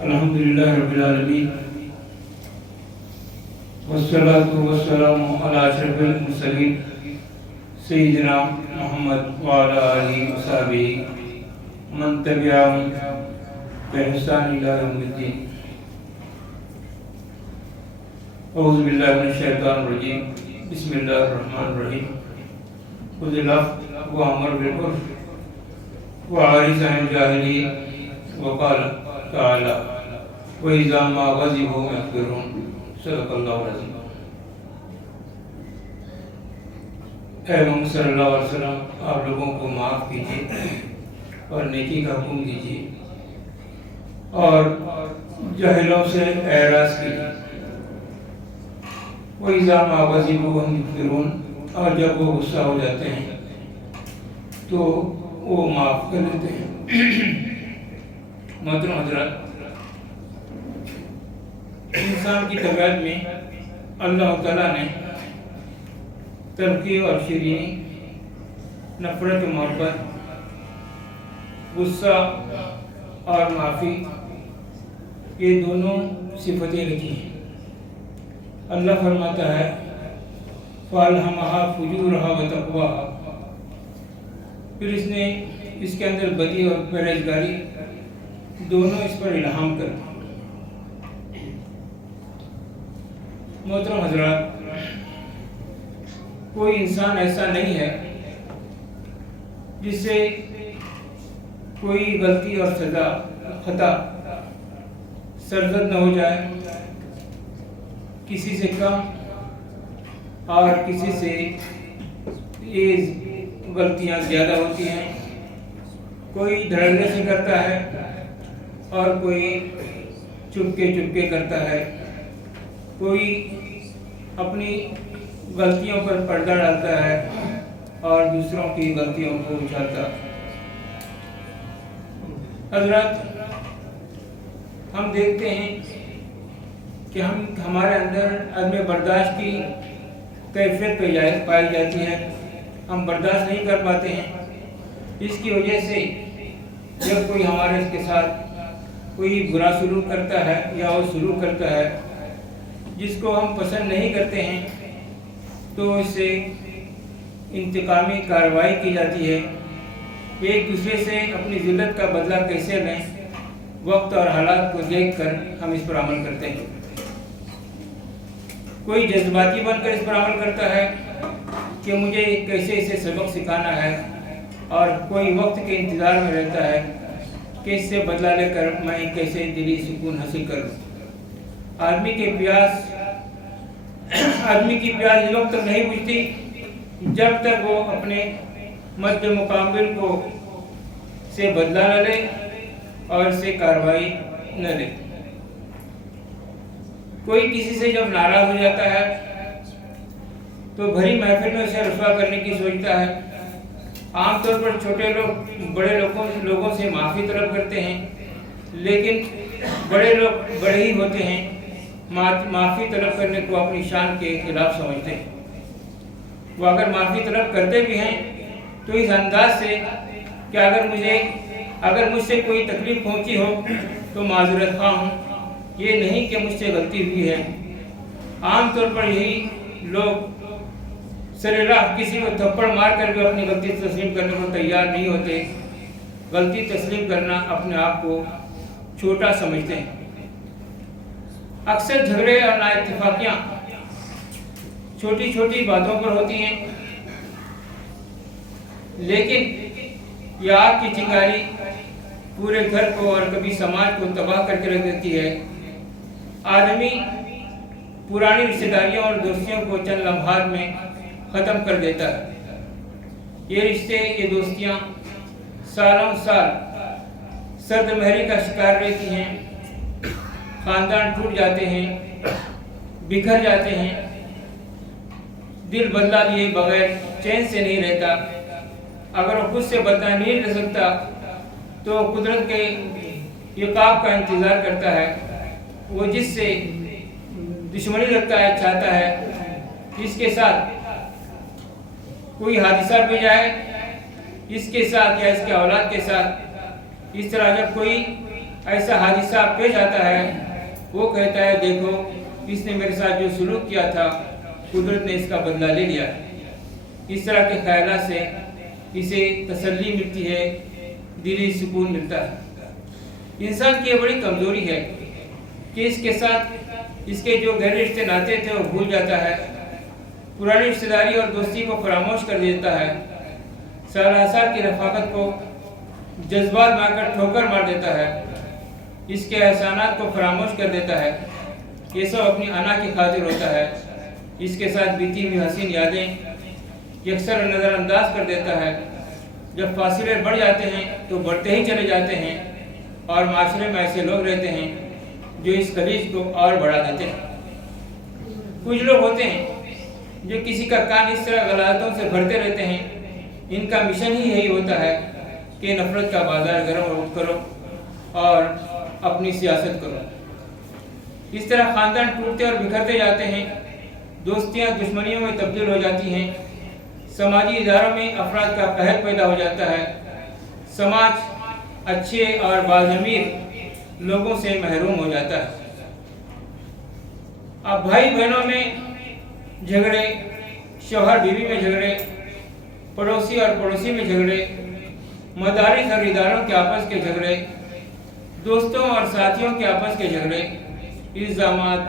الحمدللہ رب العالمین والصلاة والسلام علی اشرف المرسلین سیدنا محمد وعلی آلہ وصحبہ من تبعہم بإحسان الی یوم الدین۔ اعوذ باللہ من الشیطان الرجیم، بسم اللہ الرحمن الرحیم۔ خذ العفو وأمر بالعرف وأعرض عن الجاہلین وقال تعالی وإذا ما غضبوا يغفرون۔ صدق اللہ العظیم۔ اے محمد صلی اللہ علیہ وسلم، آپ لوگوں کو معاف کیجیے اور نیکی کا حکم دیجیے اور جاہلوں سے اعراض کیجیے۔ وَإِذَا مَا غَضِبُوا هُمْ يَغْفِرُونَ، اور جب وہ غصہ ہو جاتے ہیں تو وہ معاف کر دیتے ہیں۔ محترم حضرات، انسان کی طبیعت میں اللہ تعالیٰ نے تلخی اور شیرینی، نفرت و محبت، غصہ اور معافی، یہ دونوں صفتیں رکھی ہیں۔ اللہ فرماتا ہے فَأَلْهَمَهَا فُجُورَهَا وَتَقْوَاهَا، پھر اس نے اس کے اندر بدی اور پرہیزگاری دونوں اس پر الہام کر دی۔ محترم حضرات، کوئی انسان ایسا نہیں ہے جس سے کوئی غلطی اور خطا سرزد نہ ہو جائے، کسی سے کم اور کسی سے یہ غلطیاں زیادہ ہوتی ہیں۔ کوئی دھڑلے سے کرتا ہے اور کوئی چپکے کرتا ہے، کوئی اپنی غلطیوں پر پردہ ڈالتا ہے اور دوسروں کی غلطیوں کو اچھالتا ہے۔ حضرات، ہم دیکھتے ہیں کہ ہمارے اندر عدم برداشت کی کیفیت پائی جاتی ہے، ہم برداشت نہیں کر پاتے ہیں۔ اس کی وجہ سے جب کوئی ہمارے کے ساتھ کوئی برا سلوک کرتا ہے یا وہ سلوک کرتا ہے جس کو ہم پسند نہیں کرتے ہیں، تو اس سے انتقامی کارروائی کی جاتی ہے۔ ایک دوسرے سے اپنی ذلت کا بدلہ کیسے لیں، وقت اور حالات کو دیکھ کر ہم اس پر عمل کرتے ہیں۔ کوئی جذباتی بن کر اس پر عمل کرتا ہے کہ مجھے کیسے اسے سبق سکھانا ہے، اور کوئی وقت کے انتظار میں رہتا ہے کہ اس سے بدلہ لے کر میں کیسے دلی سکون حاصل کروں۔ آدمی کی پیاس اس وقت تک نہیں بجھتی جب تک وہ اپنے مد مقابل کو سے بدلہ نہ لے اور اس سے کارروائی نہ لے۔ کوئی کسی سے جب ناراض ہو جاتا ہے تو بھری محفل میں اسے رسوا کرنے کی سوچتا ہے۔ عام طور پر چھوٹے لوگ بڑے لوگوں سے معافی طلب کرتے ہیں، لیکن بڑے لوگ بڑے ہی ہوتے ہیں، معافی طلب کرنے کو اپنی شان کے خلاف سمجھتے ہیں۔ وہ اگر معافی طلب کرتے بھی ہیں تو اس انداز سے کہ اگر مجھ سے کوئی تکلیف پہنچی ہو تو معذرت خواہ ہوں، یہ نہیں کہ مجھ سے غلطی ہوئی ہے۔ عام طور پر یہی لوگ سر راہ کسی کو تھپڑ مار کر بھی اپنی غلطی تسلیم کرنے کو تیار نہیں ہوتے۔ غلطی تسلیم کرنا اپنے آپ کو چھوٹا سمجھتے ہیں۔ اکثر جھگڑے اور نااتفاقیاں چھوٹی چھوٹی باتوں پر ہوتی ہیں، لیکن یہ آگ کی چنگاری پورے گھر کو اور کبھی سماج کو تباہ کر کے رکھ دیتی ہے۔ آدمی پرانی رشتہ داریوں اور دوستیوں کو چند لمحات میں ختم کر دیتا ہے۔ یہ رشتے، یہ دوستیاں سالوں سال سرد مہری کا شکار رہتی ہیں، خاندان ٹوٹ جاتے ہیں، بکھر جاتے ہیں، دل بدلا لیے بغیر چین سے نہیں رہتا۔ اگر وہ خود سے بدلا نہیں رہ سکتا تو قدرت کے عقاب کا انتظار کرتا ہے۔ وہ جس سے دشمنی رکھتا ہے، چاہتا ہے اس کے ساتھ کوئی حادثہ پیش آئے، اس کے ساتھ یا اس کے اولاد کے ساتھ۔ اس طرح جب کوئی ऐसा हादसा पेश आता है, वो कहता है देखो इसने मेरे साथ जो सुलूक किया था कुदरत ने इसका बदला ले लिया। इस तरह के ख्यालात से इसे तसल्ली मिलती है, दिली सुकून मिलता है। इंसान की ये बड़ी कमज़ोरी है कि इसके साथ इसके जो गहरे रिश्ते नाते थे वो भूल जाता है, पुरानी रिश्तेदारी और दोस्ती को फरामोश कर देता है, सालासार की रफाकत को जज्बात मारकर ठोकर मार देता है, इसके एहसानात को फरामोश कर देता है। ये सब अपनी अना की खातिर होता है। इसके साथ बीती हुई हसीन यादें अक्सर नज़रअंदाज कर देता है। जब फासले बढ़ जाते हैं तो बढ़ते ही चले जाते हैं और माशरे में ऐसे लोग रहते हैं जो इस खलीज को और बढ़ा देते हैं। कुछ लोग होते हैं जो किसी का कान इस तरह गलातों से भरते रहते हैं, इनका मिशन ही यही होता है कि नफरत का बाजार गर्म करो और अपनी सियासत करो। इस तरह ख़ानदान टूटते और बिखरते जाते हैं, दोस्तियाँ दुश्मनियों में तब्दील हो जाती हैं, समाजी इदारों में अफराद का कहर पैदा हो जाता है, समाज अच्छे और बाज़मीर लोगों से महरूम हो जाता है। अब भाई बहनों में झगड़े, शौहर बीवी में झगड़े, पड़ोसी और पड़ोसी में झगड़े, मदारिस और इदारों के आपस के झगड़े, दोस्तों और साथियों के आपस के झगड़े, इल्ज़ामात,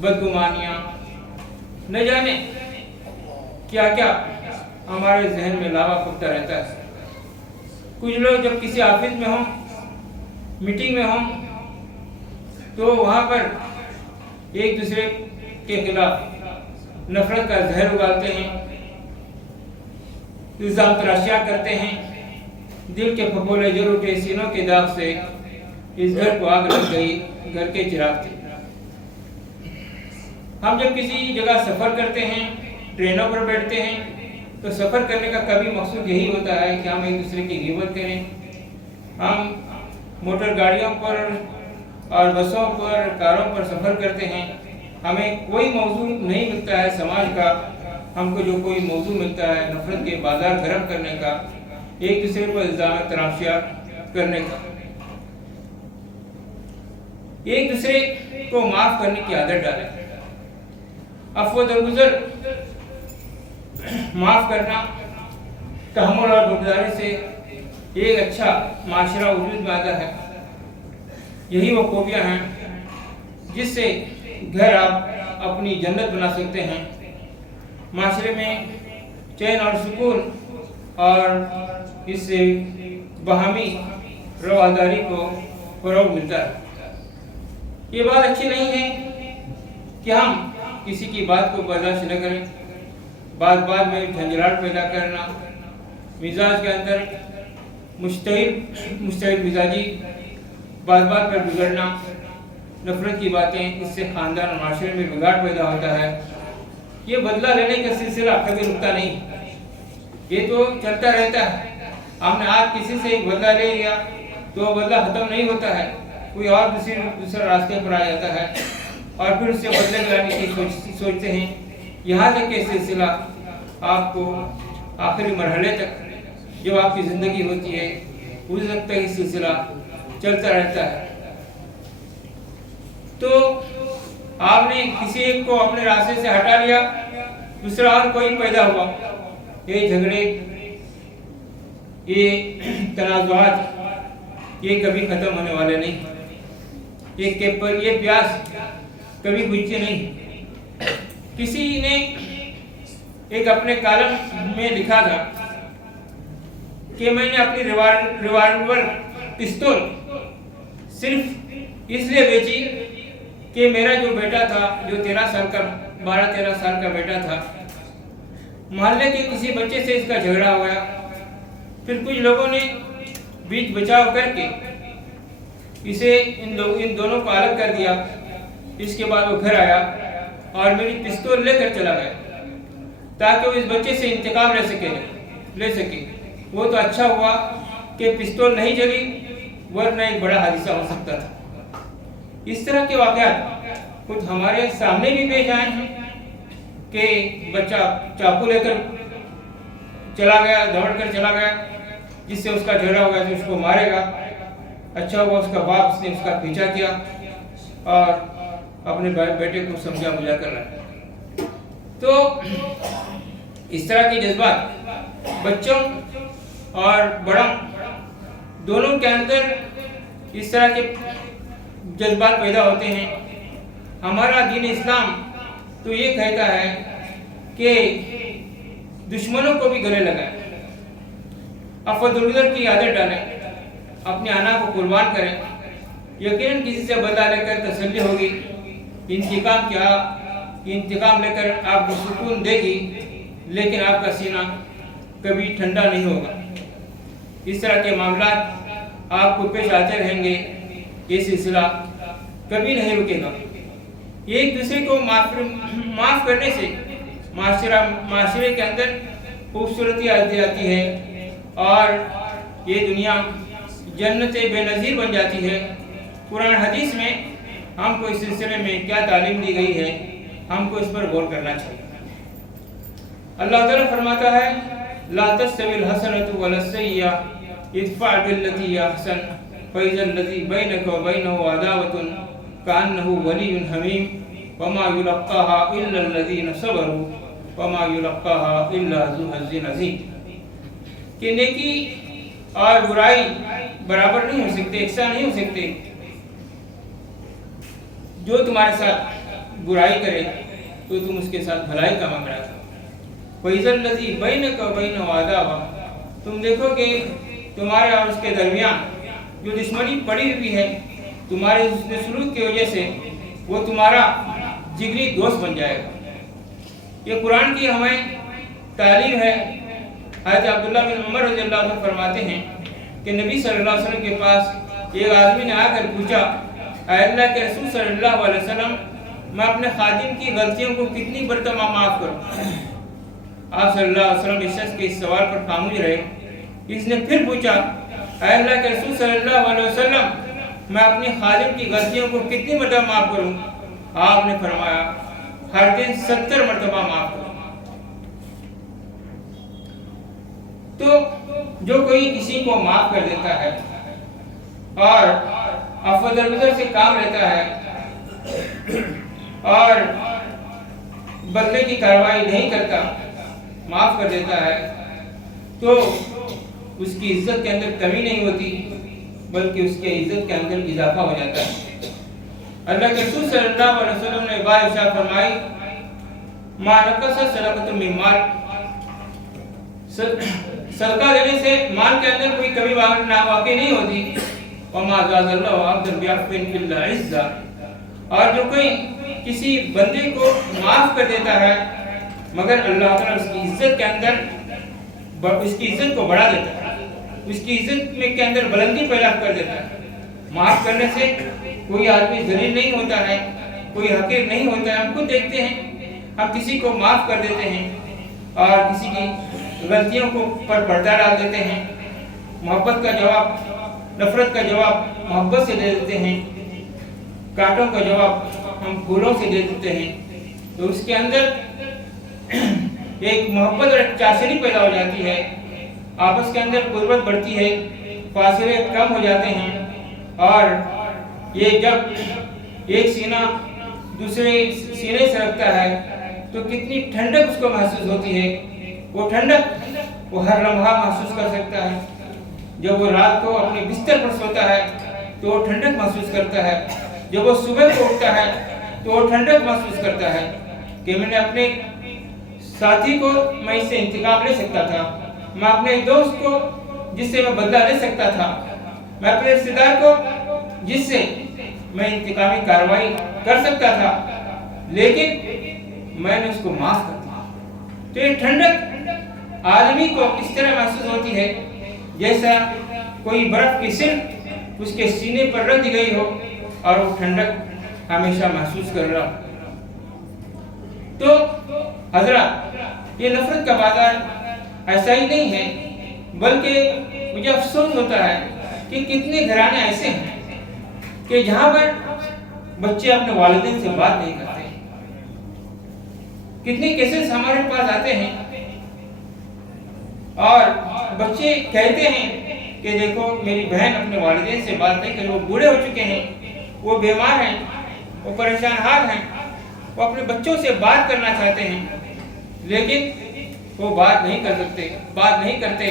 बदगुमानियाँ, न जाने क्या क्या हमारे जहन में लावा फूकता रहता है। कुछ लोग जब किसी ऑफिस में हों, मीटिंग में हों, तो वहाँ पर एक दूसरे के खिलाफ नफरत का जहर उगालते हैं, इल्ज़ाम तराशियाँ करते हैं, दिल के फफोले जल उठे सीनों के दाग से इस घर को आग लग गई, घर के चिराग थे। हम जब किसी जगह सफ़र करते हैं, ट्रेनों पर बैठते हैं, तो सफ़र करने का कभी मकसूद यही होता है कि हम एक दूसरे की गिबत करें। हम मोटर गाड़ियों पर और बसों पर, कारों पर सफ़र करते हैं, हमें कोई मौजू नहीं मिलता है समाज का, हमको जो कोई मौजू मिलता है नफरत के बाजार गर्म करने का, एक दूसरे पर इल्ज़ाम तराशिया करने का। एक दूसरे को माफ़ करने की आदत डालें। अफ़्व दरगुज़र, माफ़ करना, तहम्मुल और गुज़ारी से एक अच्छा माशरा वजूद में आता है। यही वो खूबियाँ हैं जिससे घर आप अपनी जन्नत बना सकते हैं। माशरे में चैन और सुकून और इससे बाहमी रवादारी को फ़रोग़ मिलता है। ये बात अच्छी नहीं है कि हम किसी की बात को बर्दाश्त न करें, बात में झंझलाहट पैदा करना, मिजाज के अंदर मुश्तइल मिजाजी, बात पर बिगड़ना, नफरत की बातें, इससे ख़ानदान और माशरे में बिगाड़ पैदा होता है। ये बदला लेने का सिलसिला कभी रुकता नहीं, ये तो चलता रहता है। हमने आज किसी से एक बदला ले लिया तो बदला ख़त्म नहीं होता है, कोई और दूसरे रास्ते पर आ जाता है और फिर उससे बदले लाने की सोचते हैं। यहाँ तक कि सिलसिला आपको आखिरी मरहले तक, जब आपकी ज़िंदगी होती है, उस वक्त तक ये सिलसिला चलता रहता है। तो आपने किसी एक को अपने रास्ते से हटा लिया, दूसरा और कोई पैदा हुआ, ये झगड़े, ये तनाज़ुआत, ये कभी ख़त्म होने वाले नहीं। ये प्यास कभी बुझते नहीं। किसी ने एक अपने कॉलम में लिखा था कि मैंने अपनी रिवॉल्वर पिस्तौल सिर्फ इसलिए बेची कि मेरा जो बेटा था, जो 12-13 साल का बेटा था, मोहल्ले के किसी बच्चे से इसका झगड़ा हो गया। फिर कुछ लोगों ने बीच बचाव करके इसे इन दोनों को अलग कर दिया। इसके बाद वो घर आया और मेरी पिस्तौल लेकर चला गया ताकि वो इस बच्चे से इंतकाम ले सके। वो तो अच्छा हुआ कि पिस्तौल नहीं चली, वरना एक बड़ा हादसा हो सकता था। इस तरह के वाक़यात कुछ हमारे सामने भी पेश आए हैं कि बच्चा चाकू लेकर चला गया, दौड़ कर चला गया, जिससे उसका झगड़ा होगा तो उसको मारेगा। अच्छा हुआ उसका बाप उसने उसका पीछा किया और अपने बेटे को समझा बुझा कर रखा। तो इस तरह के जज्बात बच्चों और बड़ों दोनों के अंदर इस तरह के जज्बात पैदा होते हैं। हमारा दीन इस्लाम तो ये कहता है कि दुश्मनों को भी गले लगाएं, अफदुलगदर की आदत डालें, अपने आना को कुर्बान करें। यकीनन किसी से बदला लेकर तसल्ली होगी, इंतकाम लेकर आपको सुकून देगी, लेकिन आपका सीना कभी ठंडा नहीं होगा। इस तरह के मामला आपको पेश आते रहेंगे, ये सिलसिला कभी नहीं रुकेगा। एक दूसरे को माफ करने से माशरे के अंदर खूबसूरती आती जाती है और ये दुनिया जन्नत बेनज़ीर बन जाती है। कुरान हदीस में हमको इस सिलसिले में क्या तालीम दी गई है, हमको इस पर गौर करना चाहिए। अल्लाह ताला फरमाता है, ला तस्तविल हसनतु वला सय्या इदफा बिल्लती हिय अहसन फइज़ल लज़ी बैनका व बैनहु अदावतुन कान्नहु वलियुन हमीम वमा युलक्काहा इल्ला लज़ीना सबरू वमा युलक्काहा इल्ला ज़ू हज़्ज़िन अज़ीम। कि नेकी और बुराई बराबर नहीं हो सकते, एक सा नहीं हो सकते। जो तुम्हारे साथ बुराई करे तो तुम उसके साथ भलाई का मांगना करो। फइज़ल लज़ी बैनका व बैनहु अदावा, तुम देखोगे तुम्हारे और उसके दरमियान जो दुश्मनी पड़ी हुई है, तुम्हारे उसके सलूक की वजह से वो तुम्हारा जिगरी दोस्त बन जाएगा। ये कुरान की हमें तालीम है। हज़रत अब्दुल्लाह बिन उमर रज़ियल्लाहु अन्हु फरमाते हैं कि नबी सल्लल्लाहु अलैहि वसल्लम के पास एक आदमी ने आकर पूछा, अल्लाह के रसूल सल्लल्लाहु अलैहि वसल्लम, मैं अपने खादिम की गलतियों को कितनी मरतबा माफ़ करूं? आप सल्लल्लाहु अलैहि वसल्लम इस शख्स के इस सवाल पर खामोश रहे। इसने फिर पूछा, अल्लाह के रसूल सल्लल्लाहु अलैहि वसल्लम, मैं अपनी खादिम की गलतियों को कितनी मरतबा माफ़ करूं? आपने फरमाया, हर दिन 70 मरतबा माफ़ करो। तो जो कोई किसी को माफ़ कर देता है और अफदल से काम लेता है और बदले की कार्रवाई नहीं करता, माफ़ कर देता है, तो उसकी इज्जत के अंदर कमी नहीं होती, बल्कि उसके इज्जत के अंदर इजाफा हो जाता है। अल्लाह के रसूल सल्लल्लाहु अलैहि वसल्लम ने बार इरशाद फरमाई, मा नक़सा सदक़तुम मिन माल, सदका देने से माल के अंदर कोई कमी वाक़ई नहीं होती। वमा ज़ादल्लाहु अब्दन बिअफ़्विन इल्ला इज़्ज़ा, और जो कोई किसी बंदे को माफ़ कर देता है मगर अल्लाह ताला उसकी इज्जत के अंदर उसकी इज्जत को बढ़ा देता है, उसकी इज्जत में के अंदर बुलंदी पैदा कर देता है। माफ़ करने से कोई आदमी ज़लील नहीं होता है, कोई हकीर नहीं होता है। हम खुद देखते हैं, हम किसी को माफ़ कर देते हैं और किसी की गलतियों को पर पर्दा डाल देते हैं। मोहब्बत का जवाब नफ़रत का जवाब मोहब्बत से दे देते हैं, कांटों का जवाब हम फूलों से दे देते हैं। तो उसके अंदर एक मोहब्बत और एक चाशनी पैदा हो जाती है, आपस के अंदर कुर्बत बढ़ती है, फासले कम हो जाते हैं। और ये जब एक सीना दूसरे सीने से रखता है तो कितनी ठंडक उसको महसूस होती है। वो ठंडक वो हर लम्हा महसूस कर सकता है। जब वो रात को अपने बिस्तर पर सोता है तो वो ठंडक महसूस करता है। जब वो सुबह को उठता है तो वो ठंडक महसूस करता है कि मैंने अपने साथी को मैं इससे इंतकाम ले सकता था, मैं अपने दोस्त को जिससे मैं बदला ले सकता था, मैं अपने रिश्तेदार को जिससे मैं इंतकामी कार्रवाई कर सकता था, लेकिन मैंने उसको माफ कर दिया। तो ये ठंडक आदमी को इस तरह महसूस होती है जैसा कोई बर्फ की सिल्क उसके सीने पर रख दी गई हो और वो ठंडक हमेशा महसूस कर रहा। तो हजरत, ये नफरत का बाजार ऐसा ही नहीं है, बल्कि मुझे अफसोस होता है कि कितने घराने ऐसे हैं कि जहां पर बच्चे अपने वालिदैन से बात नहीं करते। कितने केसेस हमारे पास आते हैं और बच्चे कहते हैं کہ دیکھو میری بہن اپنے والدین سے بات نہیں کر، وہ بوڑھے ہو چکے ہیں، وہ بیمار ہیں، وہ پریشان حال ہیں، وہ اپنے بچوں سے بات کرنا چاہتے ہیں لیکن وہ بات نہیں کر سکتے، بات نہیں کرتے۔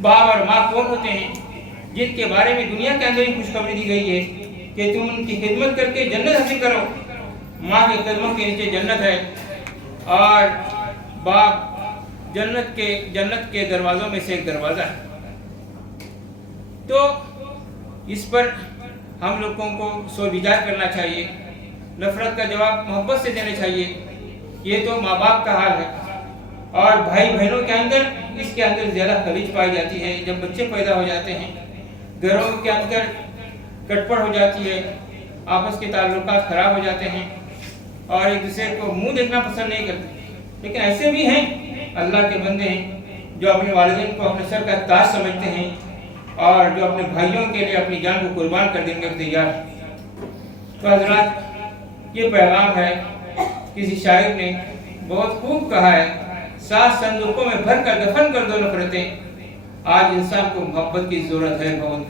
باپ اور ماں کون ہوتے ہیں؟ جن کے بارے میں دنیا کے اندر ہی خوشخبری دی گئی ہے کہ تم ان کی خدمت کر کے جنت حاصل کرو۔ ماں کے قدموں کے نیچے جنت ہے اور باپ جنت کے دروازوں میں سے ایک دروازہ ہے۔ تو اس پر ہم لوگوں کو سوچ وچار کرنا چاہیے، نفرت کا جواب محبت سے دینا چاہیے۔ یہ تو ماں باپ کا حال ہے، اور بھائی بہنوں کے اندر اس کے اندر زیادہ خلیج پائی جاتی ہے۔ جب بچے پیدا ہو جاتے ہیں، گھروں کے اندر کٹپٹ ہو جاتی ہے، آپس کے تعلقات خراب ہو جاتے ہیں اور ایک دوسرے کو منہ دیکھنا پسند نہیں کرتے۔ لیکن ایسے بھی ہیں اللہ کے بندے ہیں جو اپنے والدین کو اپنے سر کا تاج سمجھتے ہیں اور جو اپنے بھائیوں کے لیے اپنی جان کو قربان کر دینے کے تیار ہیں۔ تو حضرات، یہ پیغام ہے، کسی شاعر نے بہت خوب کہا ہے، 7 صندوقوں میں بھر کر دفن کر دو نفرتیں، آج انسان کو محبت کی ضرورت ہے بہت۔